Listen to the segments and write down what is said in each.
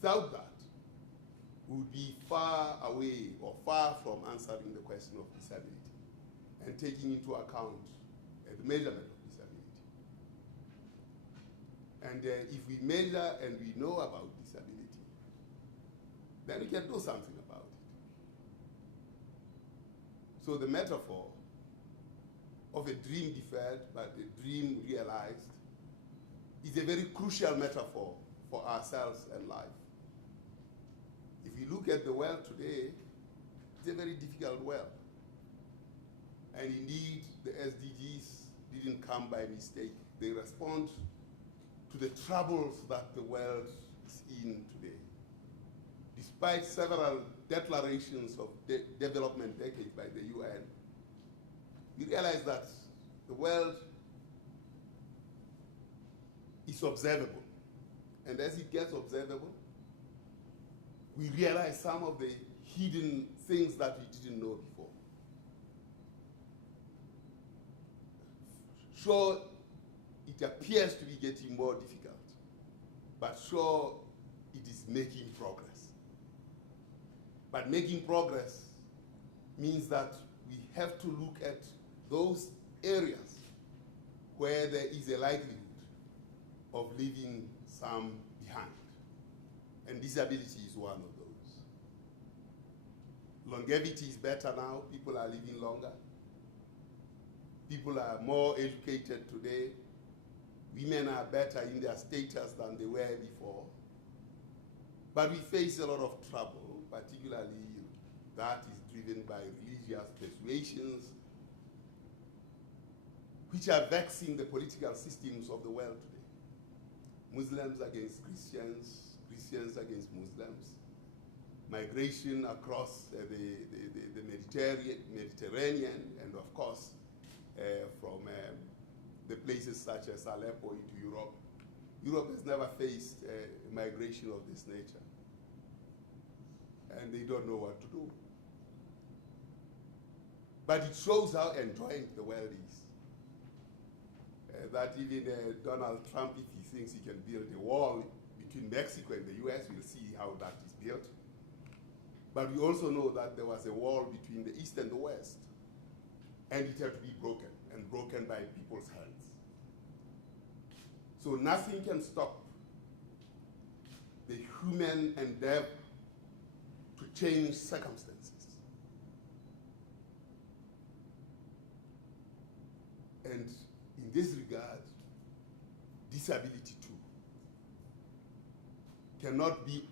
Without that, we would be far away or far from answering the question of disability and taking into account the measurement of disability. And if we measure and we know about disability, then we can do something about it. So the metaphor of a dream deferred but a dream realized is a very crucial metaphor for ourselves and life. If you look at the world today, it's a very difficult world. And indeed, the SDGs didn't come by mistake. They respond to the troubles that the world is in today. Despite several declarations of development decades by the UN, we realize that the world is observable. And as it gets observable, we realize some of the hidden things that we didn't know before. Sure, it appears to be getting more difficult, but sure, it is making progress. But making progress means that we have to look at those areas where there is a likelihood of leaving some behind. And disability is one of those. Longevity is better now. People are living longer. People are more educated today. Women are better in their status than they were before. But we face a lot of trouble, particularly that is driven by religious persuasions, which are vexing the political systems of the world today. Muslims against Christians, Christians against Muslims, migration across the Mediterranean, and of course, from the places such as Aleppo into Europe. Europe has never faced migration of this nature, and they don't know what to do. But it shows how enjoying the world is. That even Donald Trump, if he thinks he can build a wall between Mexico and the US, we'll see how that is built. But we also know that there was a wall between the East and the West, and it had to be broken, and broken by people's hands. So nothing can stop the human endeavor to change circumstances. And in this regard, disability too cannot be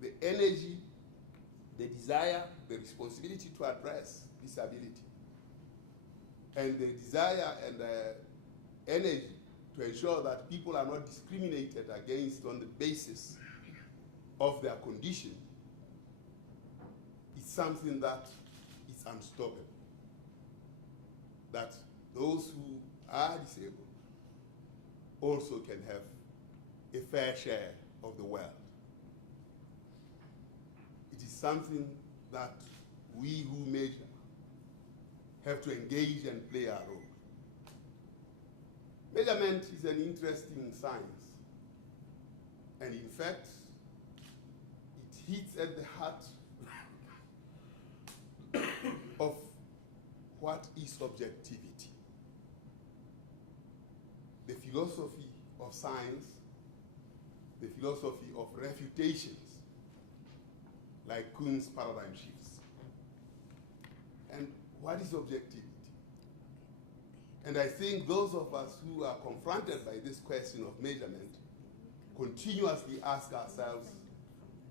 the energy, the desire, the responsibility to address disability, and the desire and energy to ensure that people are not discriminated against on the basis of their condition is something that is unstoppable. That those who are disabled also can have a fair share of the world. It is something that we who measure have to engage and play our role. Measurement is an interesting science, and in fact, it hits at the heart of what is objectivity. The philosophy of science, the philosophy of refutations, like Kuhn's paradigm shifts. And what is objectivity? And I think those of us who are confronted by this question of measurement continuously ask ourselves,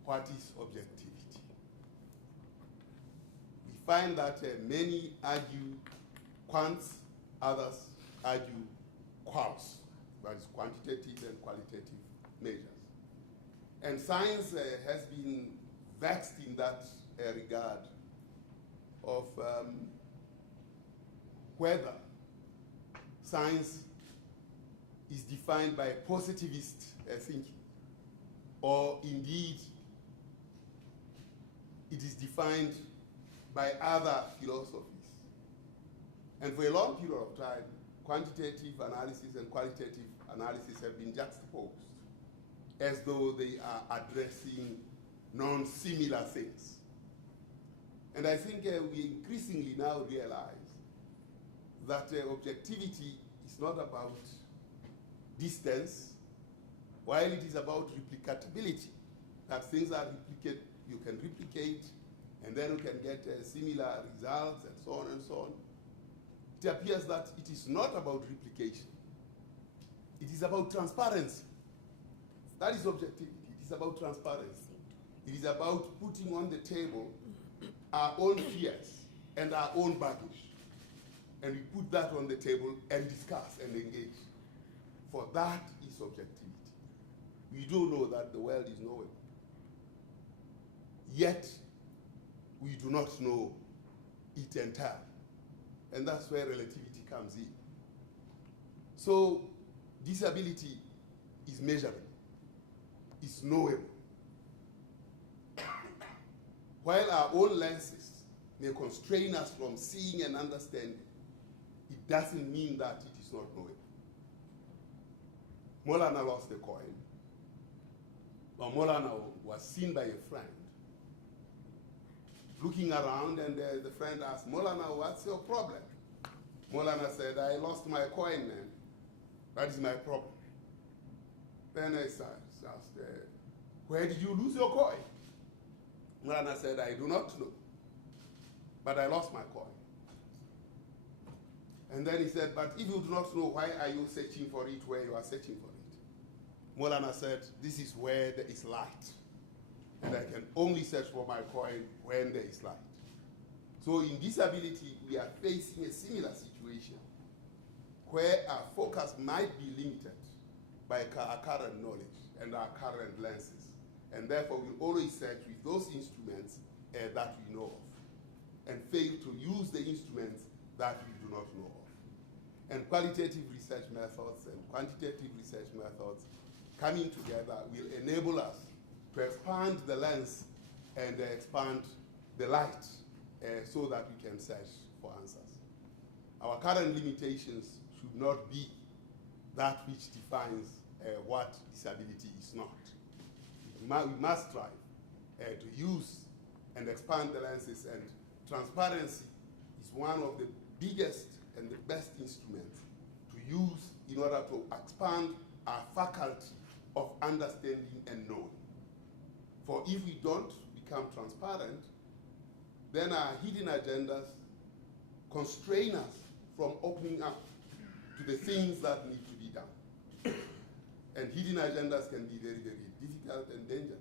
what is objectivity? We find that many argue quants, others argue quals, that is quantitative and qualitative measures. And science has been vexed in that regard of whether science is defined by positivist thinking, or indeed it is defined by other philosophies. And for a long period of time, quantitative analysis and qualitative analysis have been juxtaposed as though they are addressing non-similar things. And I think we increasingly now realize that objectivity is not about distance, while it is about replicatability, that things are you can replicate, and then you can get similar results, and so on and so on. It appears that it is not about replication. It is about transparency. That is objectivity. It is about transparency. It is about putting on the table our own fears and our own baggage. And we put that on the table and discuss and engage. For that is objectivity. We do know that the world is knowable. Yet, we do not know it entirely. And that's where relativity comes in. So, disability is measurable, is knowable. While our own lenses may constrain us from seeing and understanding, it doesn't mean that it is not knowable. Molana lost the coin, but Molana was seen by a friend looking around, and the friend asked, Molana, what's your problem? Molana said, I lost my coin, man. That is my problem. Then I asked, where did you lose your coin? Molana said, I do not know, but I lost my coin. And then he said, but if you do not know, why are you searching for it where you are searching for it? Molana said, this is where there is light. And I can only search for my coin when there is light. So in disability, we are facing a similar situation where our focus might be limited by our current knowledge and our current lenses. And therefore, we'll always search with those instruments that we know of and fail to use the instruments that we do not know of. And qualitative research methods and quantitative research methods coming together will enable us to expand the lens and expand the light so that we can search for answers. Our current limitations should not be that which defines what disability is not. We must strive to use and expand the lenses, and transparency is one of the biggest and the best instruments to use in order to expand our faculty of understanding and knowing. For if we don't become transparent, then our hidden agendas constrain us from opening up to the things that need to be done. And hidden agendas can be very, very difficult and dangerous.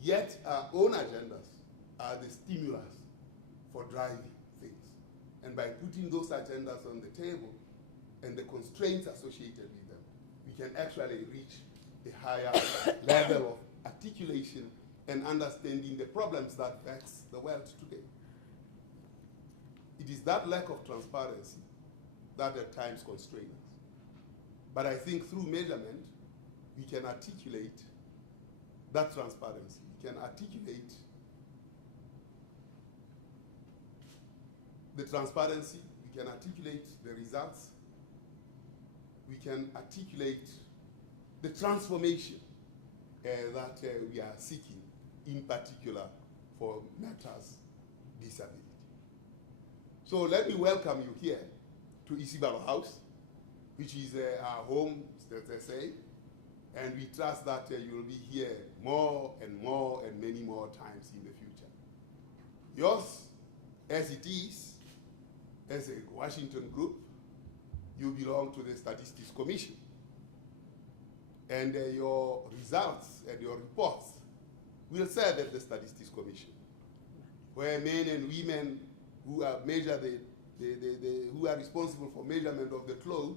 Yet our own agendas are the stimulus for driving things. And by putting those agendas on the table and the constraints associated with them, we can actually reach a higher level of articulation and understanding the problems that vex the world today. It is that lack of transparency that at times constrains us. But I think through measurement, we can articulate that transparency. We can articulate the transparency, we can articulate the results, we can articulate the transformation that we are seeking, in particular for matters disability. So let me welcome you here to ISIbalo House, which is our home, as they say, and we trust that you will be here more and more and many more times in the future. Yours, as it is, as a Washington group, you belong to the Statistics Commission. And your results and your reports will serve at the Statistics Commission, where men and women who are who are responsible for measurement of the clothes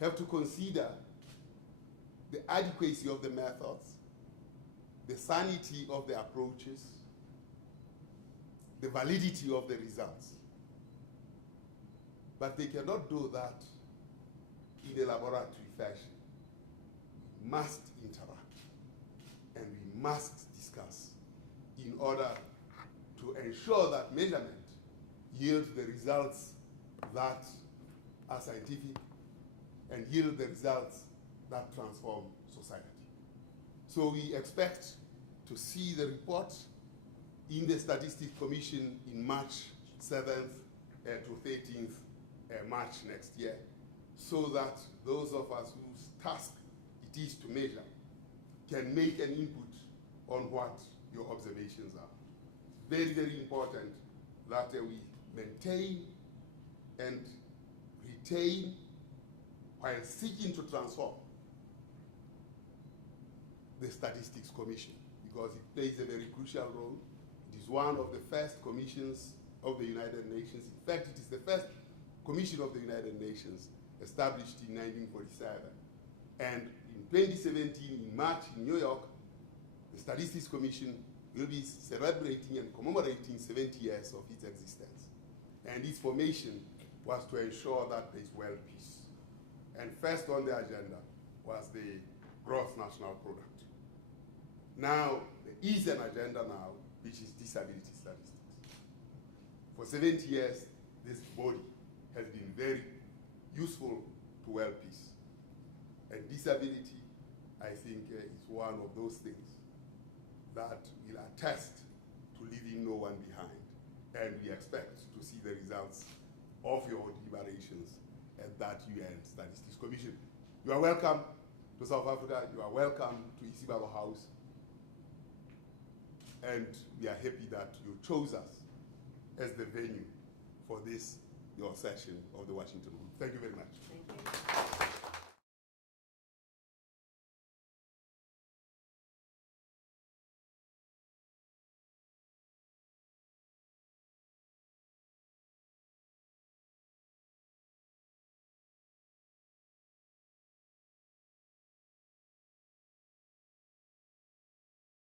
have to consider the adequacy of the methods, the sanity of the approaches, the validity of the results. But they cannot do that in a laboratory fashion. We must interact and we must discuss in order to ensure that measurement yields the results that are scientific and yield the results that transform society. So we expect to see the report in the Statistics Commission in March 7th to 13th March next year, so that those of us whose task it is to measure can make an input on what your observations are. Very, very important that we maintain and retain while seeking to transform the Statistics Commission, because it plays a very crucial role. It is one of the first commissions of the United Nations. In fact, it is the first commission of the United Nations established in 1947. And in 2017, in March, in New York, the Statistics Commission will be celebrating and commemorating 70 years of its existence. And its formation was to ensure that there is world peace. And first on the agenda was the gross national product. Now, there is an agenda now, which is disability statistics. For 70 years, this body has been very useful to world peace. And disability, I think, is one of those things that will attest to leaving no one behind. And we expect to see the results of your deliberations at that UN Statistics Commission. You are welcome to South Africa. You are welcome to ISIbalo House. And we are happy that you chose us as the venue for this, your session of the Washington Group. Thank you very much. Thank you.